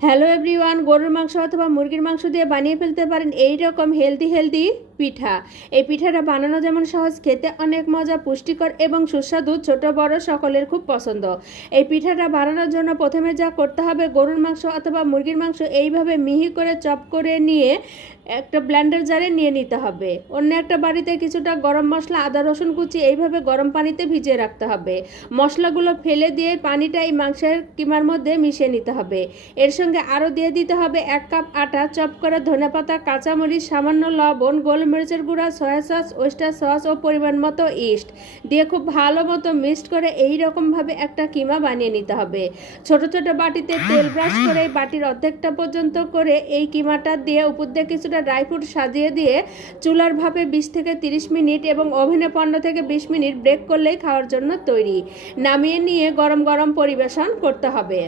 Hello everyone, গরুর মাংস অথবা মুরগির মাংস দিয়ে বানিয়ে ফেলতে পারেন এই রকম হেলদি হেলদি পিঠা। এই পিঠাটা বানানো যেমন সহজ, খেতে অনেক মজা, পুষ্টিকর এবং সুস্বাদু, ছোট, বড় সকলের খুব পছন্দ। এই পিঠাটা বানানোর জন্য প্রথমে যা করতে হবে, গরুর মাংস অথবা মুরগির মাংস, এইভাবে মিহি করে চপ করে নিয়ে একটা ব্লেন্ডার জারে নিয়ে নিতে হবে। অন্য একটা বাড়িতে কিছুটা গরম মশলা, আদা, রসুন কুচি এইভাবে গরম পানিতে ভিজিয়ে রাখতে হবে। মশলাগুলো ফেলে দিয়ে পানিটা এই মাংসের কিমার মধ্যে মিশিয়ে নিতে হবে। এর সঙ্গে আরও দিয়ে দিতে হবে এক কাপ আটা, চপ করে ধনেপাতা, কাঁচামরিচ, সামান্য লবণ গোলমরিচের গুঁড়া, সয়া সস ওয়েস্টার সস ও পরিমাণ মতো ইস্ট দিয়ে খুব ভালো মতো মিক্সড করে এই রকমভাবে একটা কিমা বানিয়ে নিতে হবে। ছোট ছোট বাটিতে তেল ব্রাশ করে বাটির অর্ধেকটা পর্যন্ত করে এই কিমাটা দিয়ে উপর দিয়ে কিছুটা ড্রাই ফ্রুট সাজিয়ে দিয়ে চুলার ভাপে বিশ থেকে তিরিশ মিনিট এবং ওভেনে পনেরো থেকে বিশ মিনিট ব্রেক করলেই খাওয়ার জন্য তৈরি। নামিয়ে নিয়ে গরম গরম পরিবেশন করতে হবে।